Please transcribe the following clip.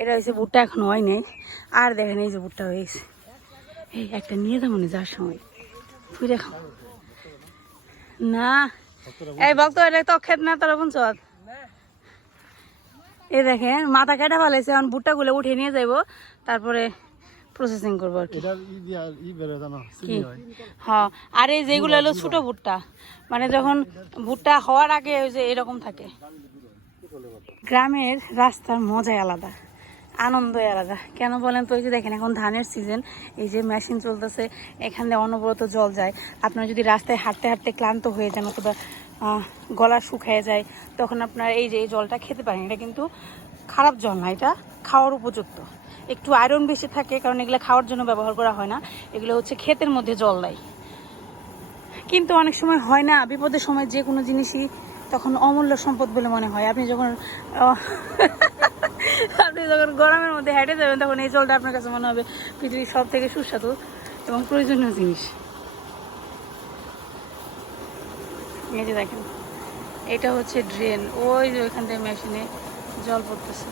এটা হয়েছে ভুট্টা এখনো হয় নাই। আর দেখেন এই যে ভুট্টা হয়েছে, এই একটা নিয়ে যাবো না যার সময় তুই দেখো না। এই বলতো এটা তো ক্ষেত না তোরা বুঝছ। এই দেখেন মাথা কেটে ফেলাইছে, এখন ভুট্টা গুলো উঠিয়ে নিয়ে যাইবো, তারপরে প্রসেসিং করবো আর কি। হ্যাঁ, আর এই যেগুলো হলো ছোট ভুট্টা, মানে যখন ভুট্টা হওয়ার আগে ওই যে এরকম থাকে। গ্রামের রাস্তার মজাই আলাদা, আনন্দই আলাদা। কেন বলেন তো? এই যে দেখেন এখন ধানের সিজন, এই যে মেশিন চলতেছে, এখানে অনবরত জল যায়। আপনারা যদি রাস্তায় হাঁটতে হাঁটতে ক্লান্ত হয়ে যান অথবা গলা শুকিয়ে যায়, তখন আপনার এই যে এই জলটা খেতে পারেন। এটা কিন্তু খারাপ জল না, এটা খাওয়ার উপযুক্ত। একটু আয়রন বেশি থাকে, কারণ এগুলো খাওয়ার জন্য ব্যবহার করা হয় না, এগুলো হচ্ছে ক্ষেতের মধ্যে জল দেয়। কিন্তু অনেক সময় হয় না, বিপদের সময় যে কোনো জিনিসই তখন অমূল্য সম্পদ বলে মনে হয়। আপনি যখন আপনি যখন গরমের মধ্যে হেঁটে যাবেন, তখন এই জলটা আপনার কাছে মনে হবে পৃথিবীর সব থেকে সুস্বাদু এবং প্রয়োজনীয় জিনিস। এই যে দেখেন, এটা হচ্ছে ড্রেন, ওই যে ওইখান থেকে মেশিনে জল পড়তেছে।